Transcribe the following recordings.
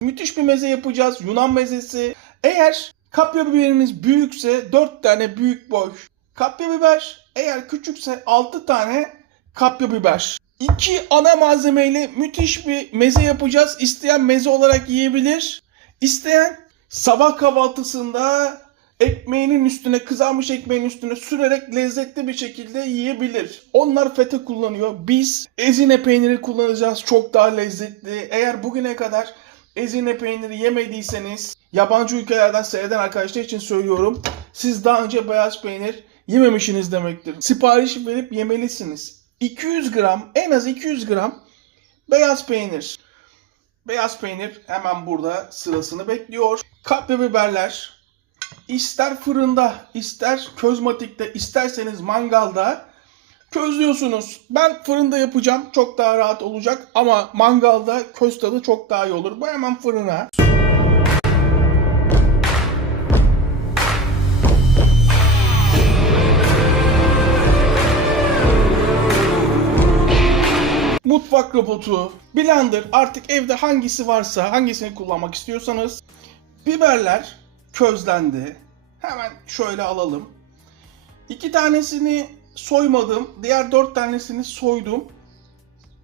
Müthiş bir meze yapacağız. Yunan mezesi. Eğer kapya biberiniz büyükse 4 tane büyük boy kapya biber. Eğer küçükse 6 tane kapya biber. İki ana malzemeyle müthiş bir meze yapacağız. İsteyen meze olarak yiyebilir. İsteyen sabah kahvaltısında ekmeğinin üstüne, kızarmış ekmeğin üstüne sürerek lezzetli bir şekilde yiyebilir. Onlar feta kullanıyor. Biz ezine peyniri kullanacağız. Çok daha lezzetli. Eğer bugüne kadar ezine peyniri yemediyseniz yabancı ülkelerden seyreden arkadaşlar için söylüyorum. Siz daha önce beyaz peynir yememişsiniz demektir. Sipariş verip yemelisiniz. 200 gram, en az 200 gram beyaz peynir. Beyaz peynir hemen burada sırasını bekliyor. Kapya biberler. İster fırında, ister közmatikte, isterseniz mangalda közlüyorsunuz. Ben fırında yapacağım. Çok daha rahat olacak ama mangalda köz tadı çok daha iyi olur. Bu hemen fırına. Mutfak robotu, blender artık evde hangisi varsa hangisini kullanmak istiyorsanız biberler közlendi. Hemen şöyle alalım. İki tanesini soymadım. Diğer dört tanesini soydum.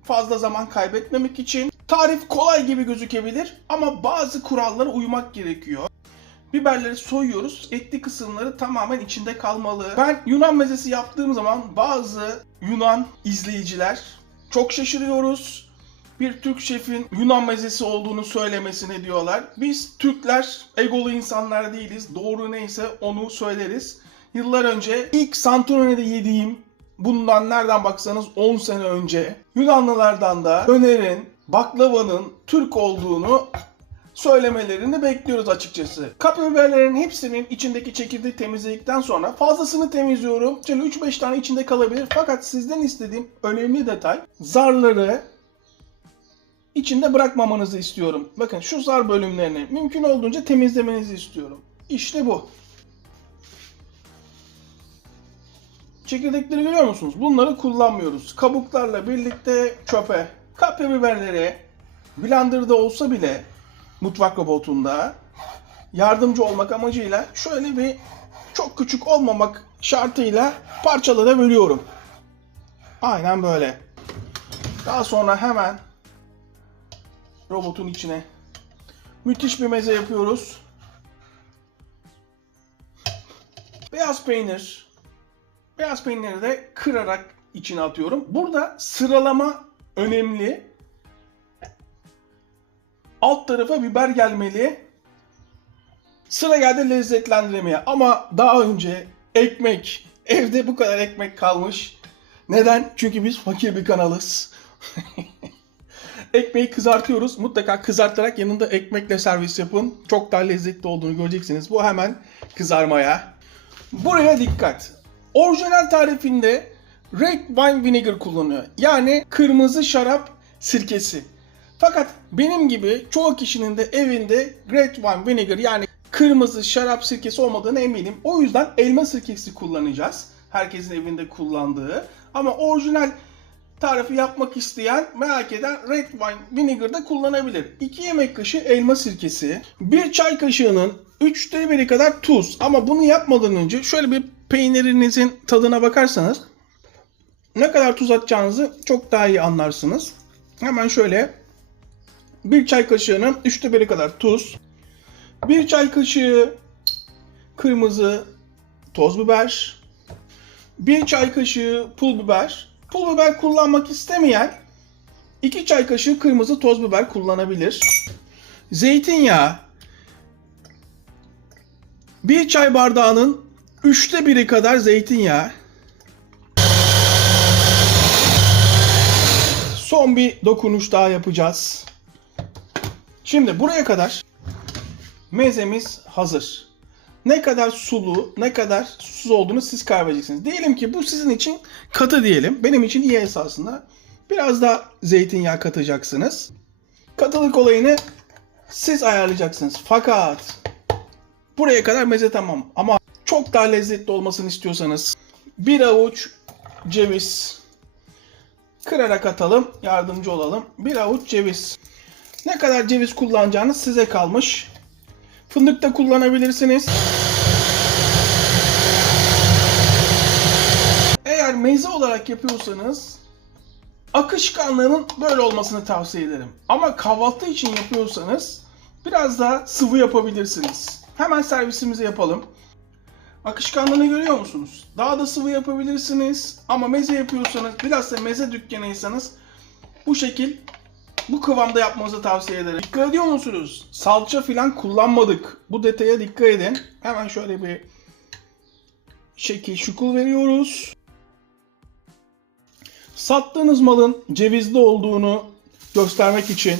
Fazla zaman kaybetmemek için. Tarif kolay gibi gözükebilir ama bazı kurallara uymak gerekiyor. Biberleri soyuyoruz. Etli kısımları tamamen içinde kalmalı. Ben Yunan mezesi yaptığım zaman bazı Yunan izleyiciler çok şaşırıyoruz. Bir Türk şefin Yunan mezesi olduğunu söylemesini diyorlar. Biz Türkler egolu insanlar değiliz. Doğru neyse onu söyleriz. Yıllar önce ilk Santorini'de yediğim bundan nereden baksanız 10 sene önce Yunanlılardan da dönerin, baklavanın Türk olduğunu söylemelerini bekliyoruz açıkçası. Kapya biberlerin hepsinin içindeki çekirdeği temizledikten sonra fazlasını temizliyorum. Şöyle 3-5 tane içinde kalabilir. Fakat sizden istediğim önemli detay zarları içinde bırakmamanızı istiyorum. Bakın şu zar bölümlerini mümkün olduğunca temizlemenizi istiyorum. İşte bu. Çekirdekleri görüyor musunuz? Bunları kullanmıyoruz. Kabuklarla birlikte çöpe. Kapya biberleri blenderda olsa bile mutfak robotunda yardımcı olmak amacıyla şöyle bir çok küçük olmamak şartıyla parçalara bölüyorum. Aynen böyle. Daha sonra hemen robotun içine müthiş bir meze yapıyoruz. Beyaz peynir. Beyaz peyniri de kırarak içine atıyorum. Burada sıralama önemli. Alt tarafa biber gelmeli. Sıra geldi lezzetlendirmeye. Ama daha önce ekmek. Evde bu kadar ekmek kalmış. Neden? Çünkü biz fakir bir kanalız. Ekmeği kızartıyoruz. Mutlaka kızartarak yanında ekmekle servis yapın. Çok daha lezzetli olduğunu göreceksiniz. Bu hemen kızarmaya. Buraya dikkat. Orijinal tarifinde red wine vinegar kullanıyor. Yani kırmızı şarap sirkesi. Fakat benim gibi çoğu kişinin de evinde red wine vinegar yani kırmızı şarap sirkesi olmadığını eminim. O yüzden elma sirkesi kullanacağız. Herkesin evinde kullandığı. Ama orijinal tarifi yapmak isteyen, merak eden red wine vinegar da kullanabilir. 2 yemek kaşığı elma sirkesi, 1 çay kaşığının 3'te biri kadar tuz. Ama bunu yapmadan önce şöyle bir peynirinizin tadına bakarsanız ne kadar tuz atacağınızı çok daha iyi anlarsınız. Hemen şöyle bir çay kaşığının üçte biri kadar tuz, bir çay kaşığı kırmızı toz biber, bir çay kaşığı pul biber. Pul biber kullanmak istemeyen 2 çay kaşığı kırmızı toz biber kullanabilir. Zeytinyağı bir çay bardağının üçte biri kadar zeytinyağı. Son bir dokunuş daha yapacağız. Şimdi buraya kadar mezemiz hazır. Ne kadar sulu, ne kadar susuz olduğunu siz karar vereceksiniz. Diyelim ki bu sizin için katı diyelim. Benim için iyi esasında. Biraz daha zeytinyağı katacaksınız. Katılık olayını siz ayarlayacaksınız. Fakat buraya kadar meze tamam. Ama çok daha lezzetli olmasını istiyorsanız bir avuç ceviz kırarak atalım. Yardımcı olalım. Bir avuç ceviz. Ne kadar ceviz kullanacağınız size kalmış. Fındık da kullanabilirsiniz. Eğer meze olarak yapıyorsanız akışkanlığının böyle olmasını tavsiye ederim. Ama kahvaltı için yapıyorsanız biraz daha sıvı yapabilirsiniz. Hemen servisimizi yapalım. Akışkanlığını görüyor musunuz? Daha da sıvı yapabilirsiniz. Ama meze yapıyorsanız, bilhassa meze dükkanıysanız bu şekil bu kıvamda yapmanızı tavsiye ederim. Dikkat ediyor musunuz? Salça filan kullanmadık. Bu detaya dikkat edin. Hemen şöyle bir şekil şukul veriyoruz. Sattığınız malın cevizli olduğunu göstermek için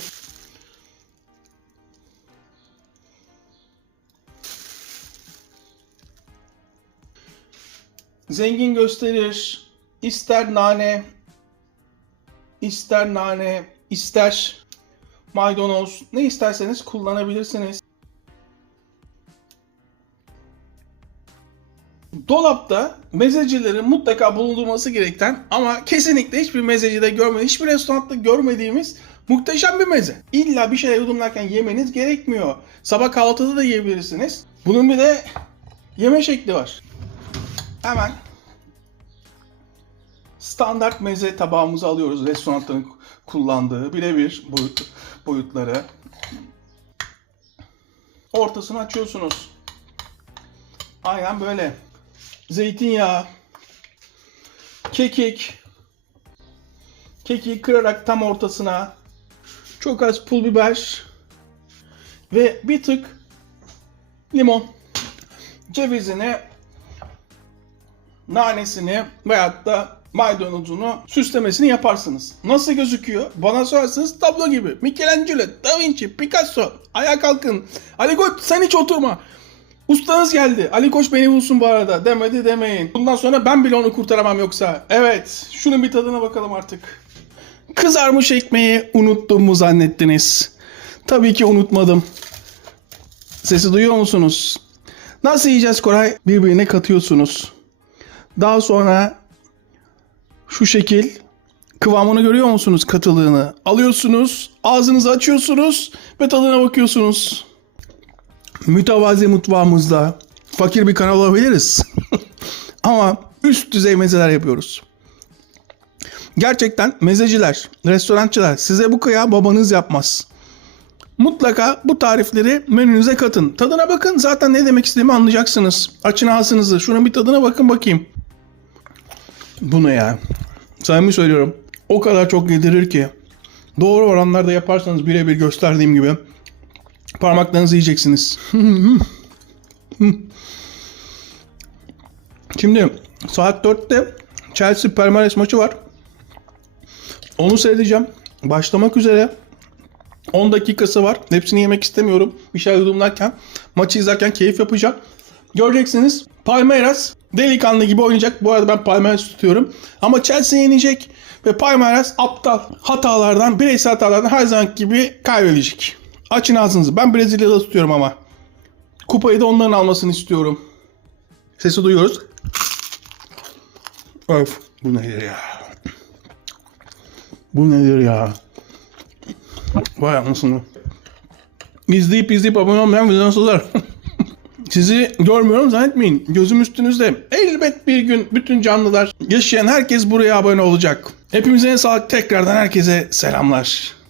zengin gösterir. İster nane, ister nane, ister maydanoz, ne isterseniz kullanabilirsiniz. Dolapta mezecilerin mutlaka bulundurması gereken ama kesinlikle hiçbir mezecide görmediğimiz, hiçbir restoranda görmediğimiz muhteşem bir meze. İlla bir şeyler yudumlarken yemeniz gerekmiyor. Sabah kahvaltıda da yiyebilirsiniz. Bunun bir de yeme şekli var. Hemen standart meze tabağımızı alıyoruz. Restoranların kullandığı birebir boyut, boyutları. Ortasını açıyorsunuz. Aynen böyle. Zeytinyağı, kekik, kekiği kırarak tam ortasına, çok az pul biber ve bir tık limon. Cevizini, nanesini veyahut da maydanozunu süslemesini yaparsınız. Nasıl gözüküyor? Bana sorarsanız tablo gibi. Michelangelo, Da Vinci, Picasso. Ayağa kalkın. Ali Koç sen hiç oturma. Ustanız geldi. Ali Koç beni bulsun bu arada. Demedi demeyin. Bundan sonra ben bile onu kurtaramam yoksa. Evet. Şunun bir tadına bakalım artık. Kızarmış ekmeği unuttum mu zannettiniz? Tabii ki unutmadım. Sesi duyuyor musunuz? Nasıl yiyeceğiz Koray? Birbirine katıyorsunuz. Daha sonra şu şekil kıvamını görüyor musunuz katılığını? Alıyorsunuz, ağzınızı açıyorsunuz ve tadına bakıyorsunuz. Mütevazi mutfağımızda fakir bir kanal olabiliriz. Ama üst düzey mezeler yapıyoruz. Gerçekten mezeciler, restorançılar size bu kıya babanız yapmaz. Mutlaka bu tarifleri menünüze katın. Tadına bakın zaten ne demek istediğimi anlayacaksınız. Açın ağzınızı. Şunun bir tadına bakın bakayım. Bu ne ya? Samimi söylüyorum. O kadar çok yedirir ki. Doğru oranlarda yaparsanız birebir gösterdiğim gibi parmaklarınızı yiyeceksiniz. Şimdi saat 4'te Chelsea Palmeiras maçı var. Onu seyredeceğim. Başlamak üzere. 10 dakikası var. Hepsini yemek istemiyorum. Bir şey yudumlarken. Maçı izlerken keyif yapacağım. Göreceksiniz. Palmeiras delikanlı gibi oynayacak. Bu arada ben Palmeiras tutuyorum. Ama Chelsea yenecek. Ve Palmeiras aptal hatalardan, bireysel hatalardan her zaman gibi kaybedecek. Açın ağzınızı. Ben Brezilya'da tutuyorum ama. Kupayı da onların almasını istiyorum. Sesi duyuyoruz. Öf. Bu nedir ya? Bu nedir ya? Vay anasını. İzleyip izleyip abone olmayan vizyonsuzlar. Sizi görmüyorum zannetmeyin. Gözüm üstünüzde. Elbet bir gün bütün canlılar, yaşayan herkes buraya abone olacak. Hepimize sağlık. Tekrardan herkese selamlar.